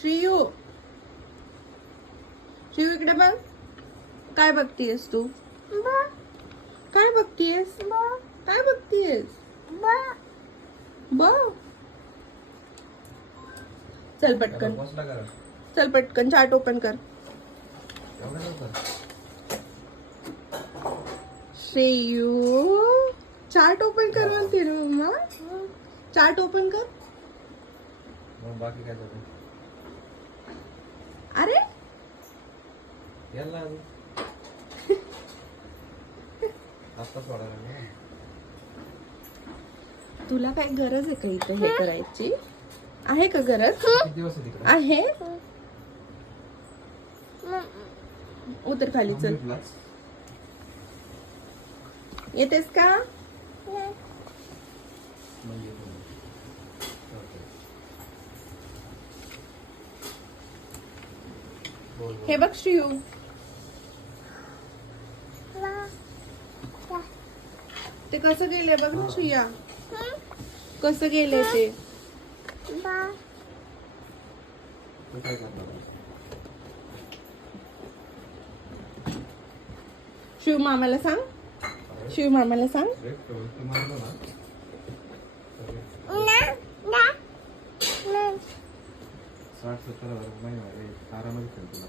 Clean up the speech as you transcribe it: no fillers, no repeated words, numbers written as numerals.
श्रीयू, श्रीयू इकडे बघ. काय बघतीयस तू? काय बघतीयस? काय बघतीयस? बघ. चल पटकन, चल पटकन चार्ट ओपन कर. श्रेयू चार्ट ओपन कर म्हणते रे मम्मा. चार्ट ओपन कर. बाकी काय चालू? अरे याला आत्ताच वाढायला ना. तुला काय गरज आहे का इथं हे करायची? आहे का गरज? किती दिवस आहे तिकडे? आहे. उतर खाली चल. येतेस का? हे बघ श्रीयू, ते कसं गेले बघ ना श्रिया, कसं गेले ते. काय करणार? शिव मामाला सांग, शिव मामाला सांग. तू मारलं ना 60-70 हजार महिना आरामात खेळ तुला.